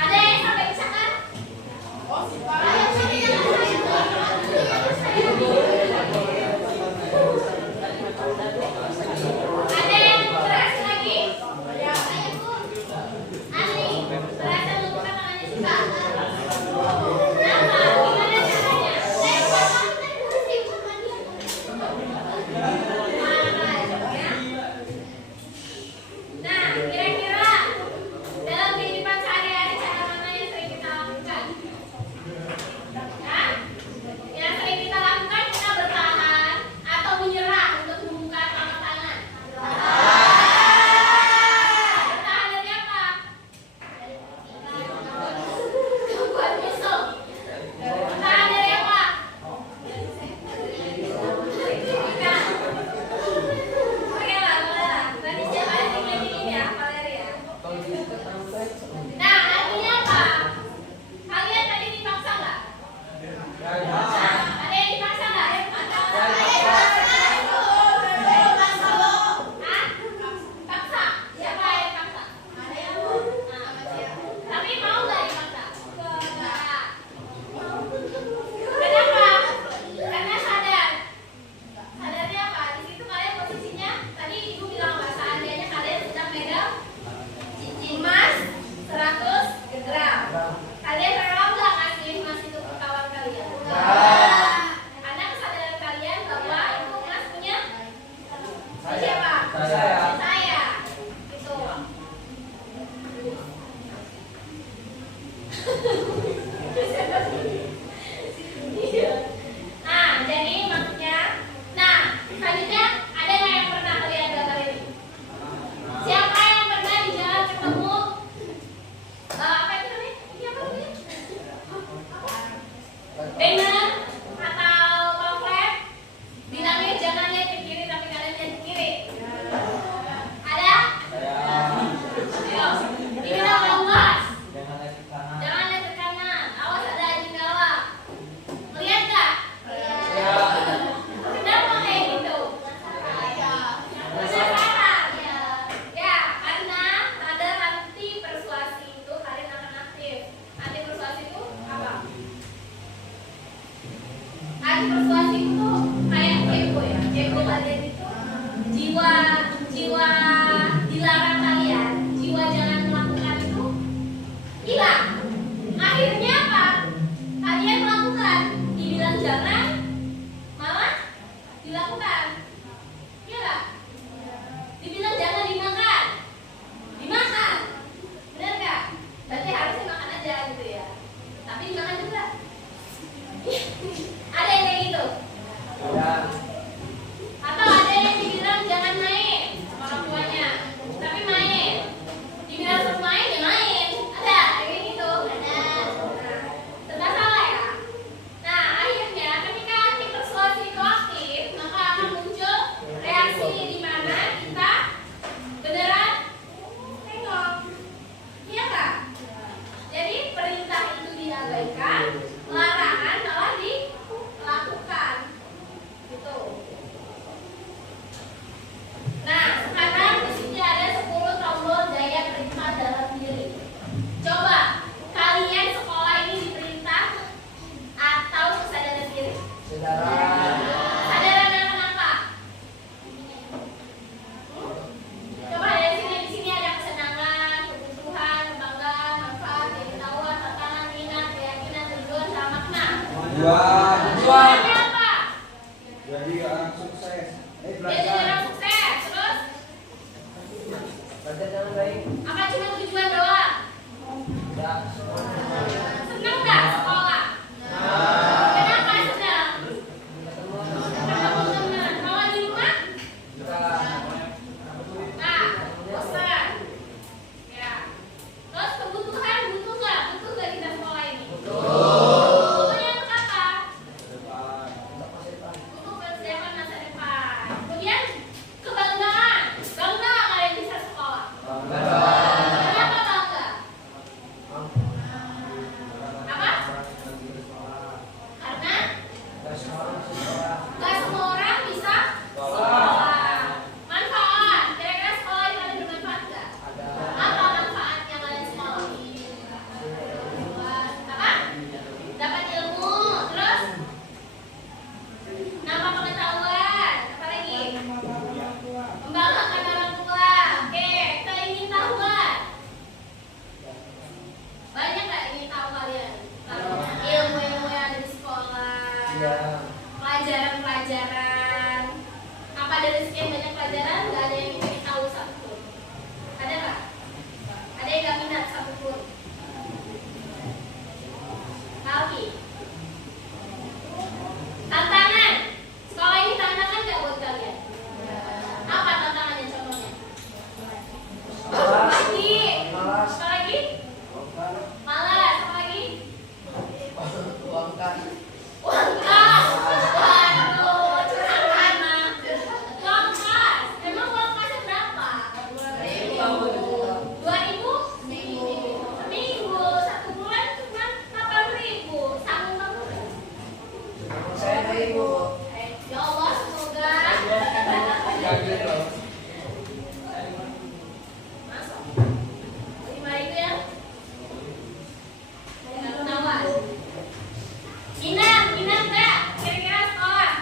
Ada yang sampai bisa kan? laki-laki persuasif itu kayak kepo ya. Kepo kalian itu jiwa dilarang kalian, jiwa jangan melakukan itu hilang. Akhirnya apa? Kalian melakukan, dibilang jangan malah dilakukan. Iya nggak? Dibilang jangan dimakan, dimakan. Benar nggak? Berarti harusnya makan aja gitu ya. Tapi dimakan juga. Ada yang kayak gitu? Ada. Atau ada yang dibilang jangan main sama orang tuanya, tapi main. Dibilang suruh main, ya main. Ada kayak gitu. Ada. Serba salah ya. Nah, akhirnya ketika si persuasi itu aktif, maka akan muncul reaksi di mana kita beneran tengok. Iya nggak? Jadi perintah itu diabaikan, larangan malah dilakukan. Gitu. Nah, sekarang di sini ada 10 tombol daya perintah dalam diri. Coba kalian sekolah ini diperintah atau kesadaran diri? Kesadaran apa? Coba di sini ada kesenangan, kebutuhan, kebanggaan, manfaat, pengetahuan, tatanan, minat, keyakinan, tujuan, sama makna. Tujuannya apa? Jadi orang sukses. Jadi orang sukses. Terus Belajar dengan baik. apa cuma tujuan doang? Ya. Senang nggak sekolah? Kenapa senang? Ketemu teman. Kalau di rumah? Nah, bosan. Ya. Terus kebutuhan butuh nggak kita sekolah ini? Butuhnya untuk apa? Untuk persiapan masa depan. Kemudian kebanggaan. Bangga kalian bisa sekolah. Kenapa bangga? Apa? Karena nggak semua orang bisa sekolah. Manfaat. Kira-kira sekolah ini ada bermanfaat nggak? Apa manfaatnya kalian sekolah? Apa? Dapat ilmu. Terus nambah pengetahuan. Apa lagi? Membanggakan orang tua. Oke, keingintahuan. Banyak nggak ingin tahu kalian? Ilmu-ilmu yang ada di sekolah. Pelajaran-pelajaran. Apa dari sekian banyak pelajaran nggak ada yang ingin tahu satupun? Ada nggak? Ada yang nggak minat satupun? Tapi tantangan. Sekolah ini tantangan nggak buat kalian? Apa tantangannya contohnya? Lagi. Apa lagi? Malas. Apa lagi? Uang kas. Waduh, curang anak. Uang kas. Emang uang kasnya berapa? 2.000? Seminggu. 1 bulan cuma 8.000. Sanggup kamu? Ya Allah, semoga. Masuk. 5.000 ya? Nggak menawan. Minat nggak? Kira-kira sekolah?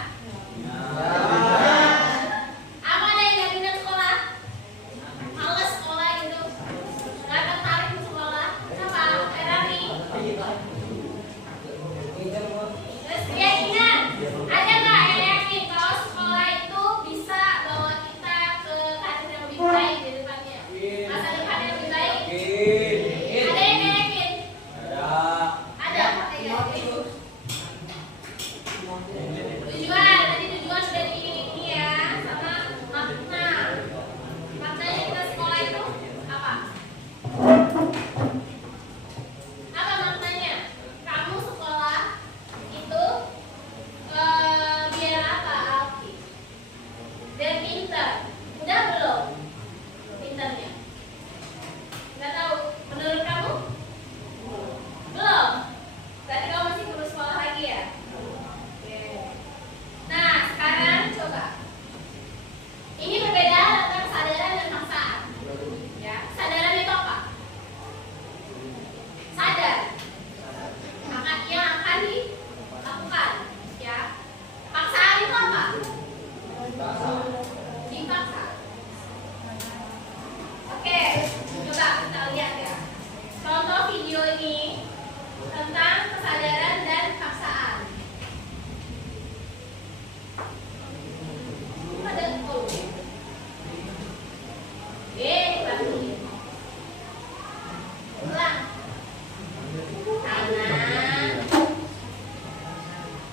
Apa ada yang nggak minat sekolah? Males sekolah gitu? Nggak tertarik ke sekolah? Kenapa? Ferrari? Terus keyakinan? Ada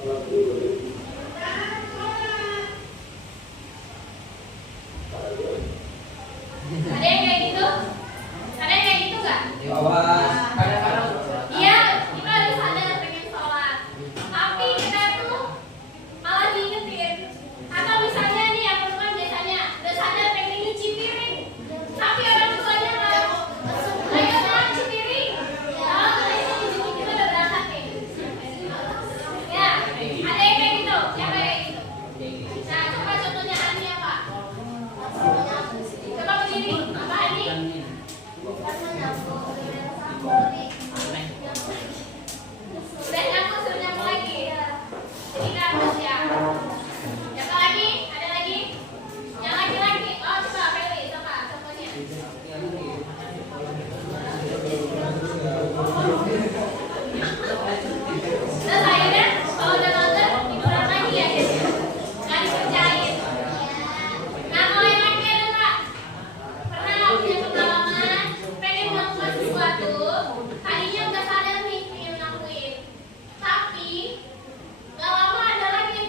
Ada yang kayak gitu? Ada yang kayak gitu nggak? Awas. Kadang-kadang Iya, kita ada sadar pengen sholat, tapi kita tuh malah diingetin. Atau misalnya nih yang perempuan biasanya udah sadar pengen nyuci piring, tapi orang tuanya nggak, ayo dong cuci piring. Oh, itu kita udah berangkat nih. Ya, ada yang kayak gitu, siapa yang kayak gitu? Nah, coba contohnya Ani apa? Coba berdiri, apa Ani? Udah nyapu, suruh nyapu lagi. Ini kan harus ya. Siapa lagi? Ada lagi? Yang laki-laki. Oh, coba Feli, coba contohnya. Terus akhirnya kalau udah nonton tiduran lagi ya guys. Nggak dikerjain. Nah, kalau yang laki ada nggak? Pernah nggak punya pengalaman pengen melakukan sesuatu, tadinya udah sadar nih pengen ngelakuin, tapi nggak lama ada lagi yang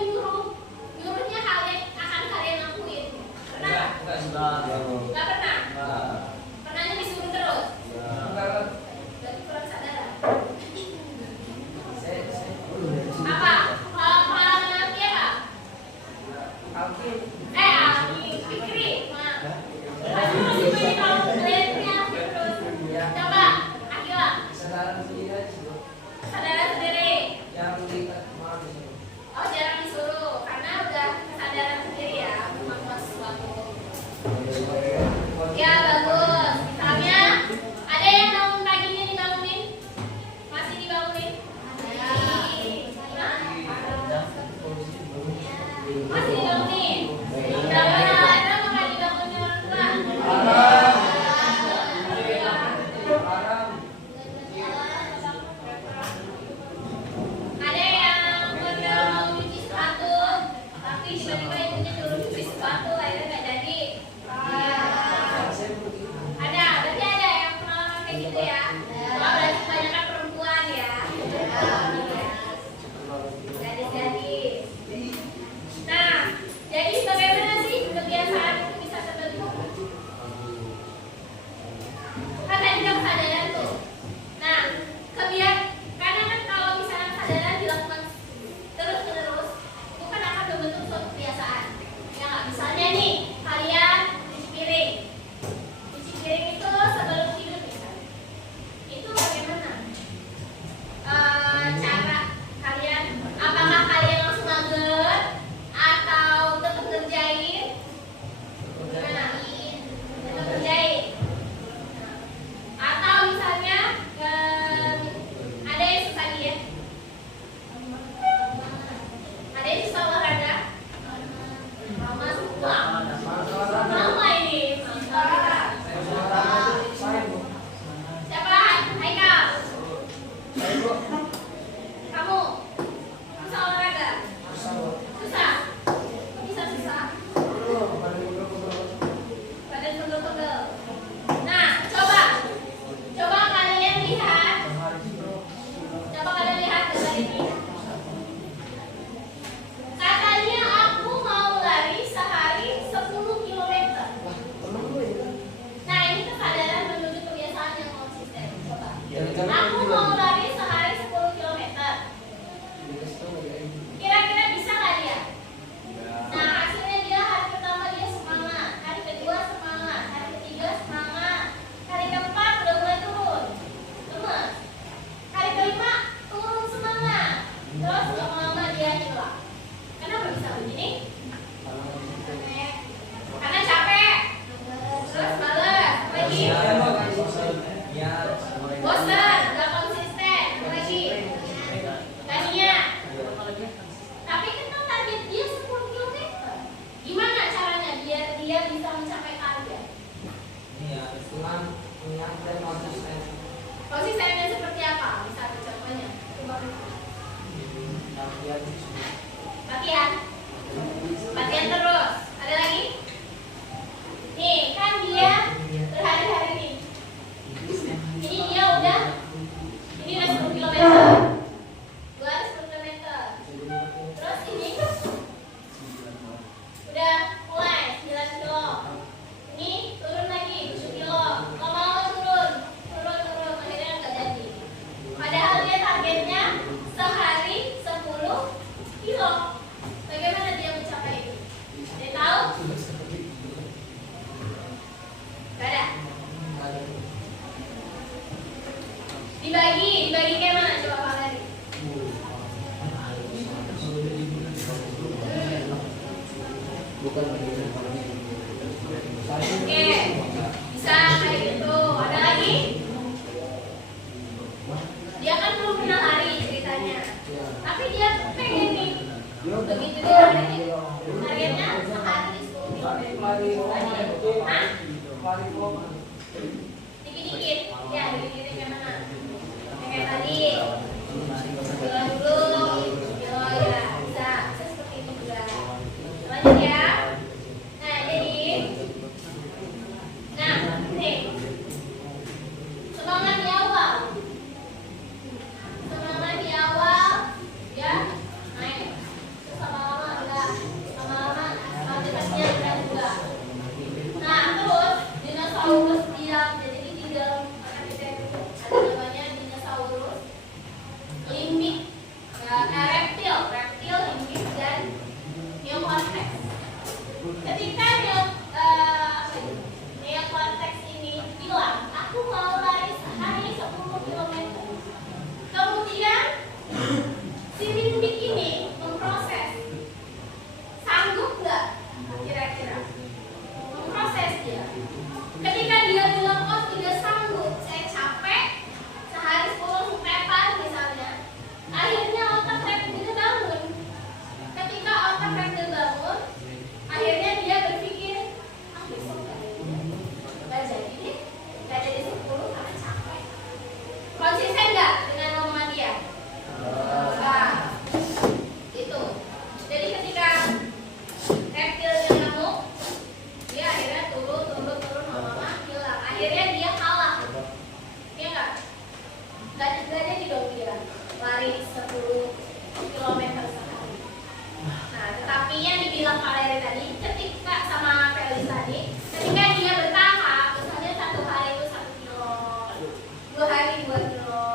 Oke, bisa kayak gitu. Ada lagi? Dia kan belum pernah lari ceritanya, tapi dia pengen nih. Begitu dia targetnya sehari 10 km. Hah? Dikit-dikit, ya dikit-dikit yang mana? Yang kayak tadi. Dulu, ya bisa seperti itu juga. Lanjut ya. Nah jadi, nih semangat di awal, ya, naik. Terus lama-lama enggak, lama-lama aktivitasnya enggak juga. Nah terus dinosaurus bilang, jadi di dalam ada namanya dinosaurus limbik, reptil, limbik dan neocortex. Ketika neocortex ini bilang, aku mau lari sehari 10 km. Kemudian si limbik ini memproses, sanggup nggak kira-kira memproses dia. Ketika dia bilang, oh tidak sanggup, saya capek, sehari 10 meter misalnya, akhirnya otak reptil bangun. Ketika otak reptil bangun, akhirnya dia berpikir, besok nggak jadi deh, nggak jadi 10 karena capek. Konsisten nggak dengan omongan dia? Nah, itu. Jadi ketika reptilnya ngamuk, dia akhirnya turun, lama-lama hilang. Akhirnya dia kalah. Iya nggak? Nggak jadi dong dia lari 10 km sehari. Nah, tetapi yang dibilang Pak Leri tadi, ketika sama Felis tadi, ketika dia bertahap, misalnya 1 hari itu 1 kilo, 2 hari 2 kilo.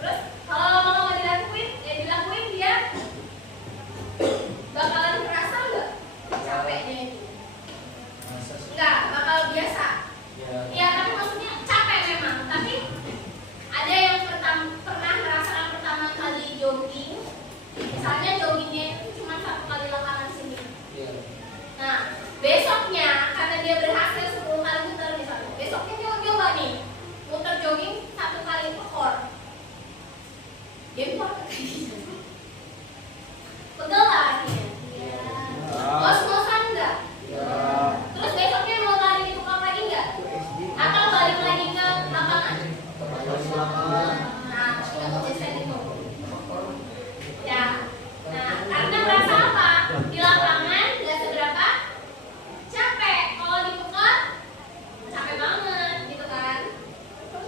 Terus kalau lama-lama dilakuin dia bakalan kerasa nggak capeknya itu? Enggak, bakal biasa. Ya, tapi maksudnya capek memang. Tapi ada yang pernah merasakan pertama kali jogging, misalnya joggingnya itu cuma 1 kali lapangan sini. Nah, besoknya karena dia berhasil 10 kali muter misalnya, besoknya dia coba nih muter jogging 1 kali ekor. Dia bisa kayak gitu. Pegel lah artinya. Ngos-ngosan enggak? Terus besoknya mau lari di tukang lagi enggak? Atau balik lagi ke lapangan? Nah, tidak konsisten itu. Ya. Nah, karena merasa apa? Di lapangan nggak seberapa capek. Kalau di tukang capek banget, gitu kan?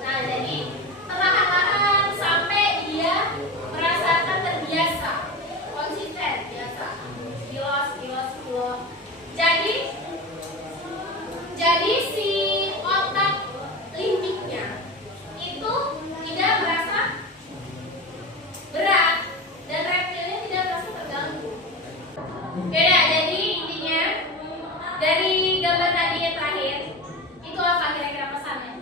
Nah, jadi perlahan-lahan sampai dia merasakan terbiasa, konsisten, biasa. Kilo. Jadi si otak limbiknya itu tidak merasa berat dan reptilnya tidak merasa terganggu. Beda. Jadi intinya dari gambar tadi yang terakhir itu apa kira-kira pesannya?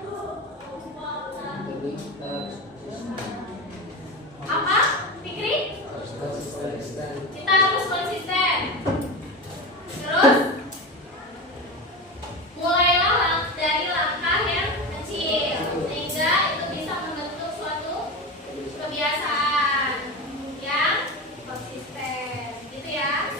Apa? Fikri? Kita harus konsisten. Terus mulailah dari langkah yang kecil sehingga itu bisa membentuk suatu kebiasaan yang konsisten, gitu ya.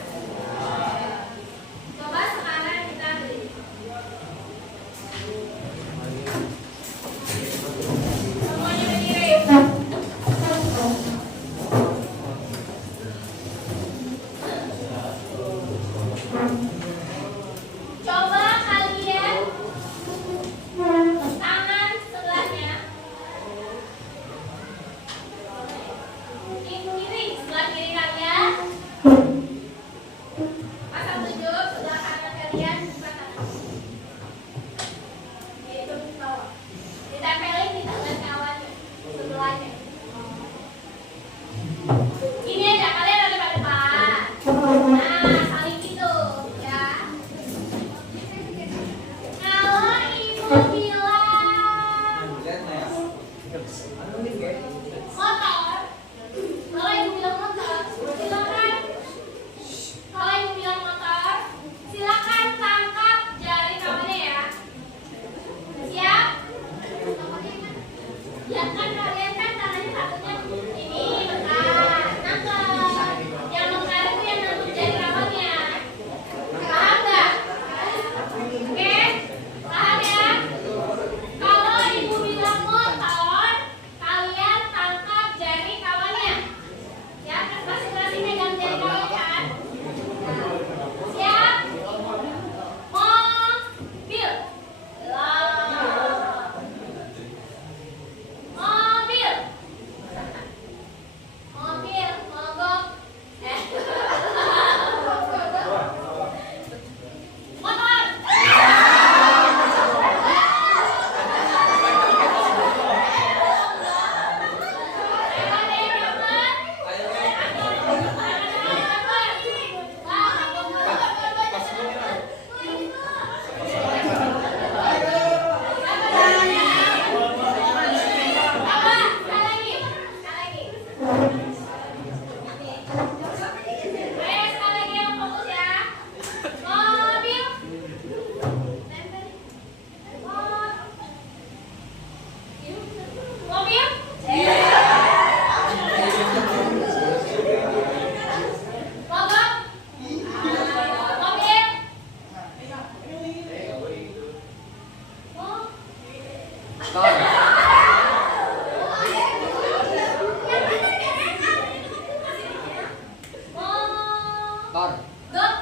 Tor. Dok.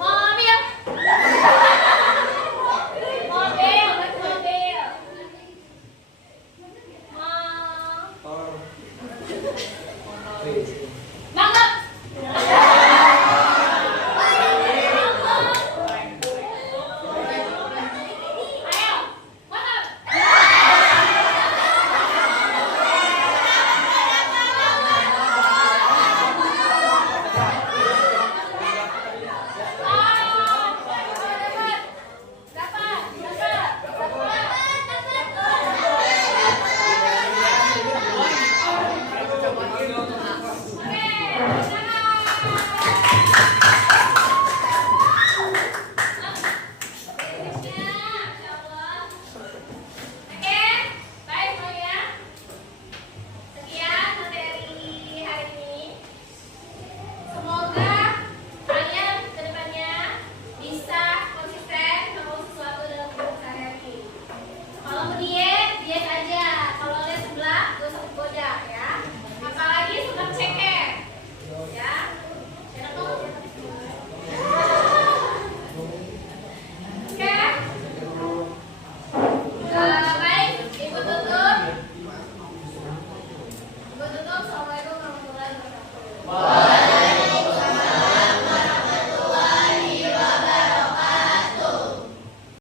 Mobil. Mobil, naik mobil. Tor. Mangkok. Ayo, mangkok. Sekian materi hari ini. Semoga kalian kedepannya bisa konsisten melakukan sesuatu dalam hidup sehari-hari. Kalau mau diet, diet aja. Kalau lihat sebelah, gak usah goda ya. Apalagi suka ceker, ya. Enak tuh. Oke. Baik, ibu tutup. Ibu tutup. Assalamualaikum warahmatullahi wabarakatuh.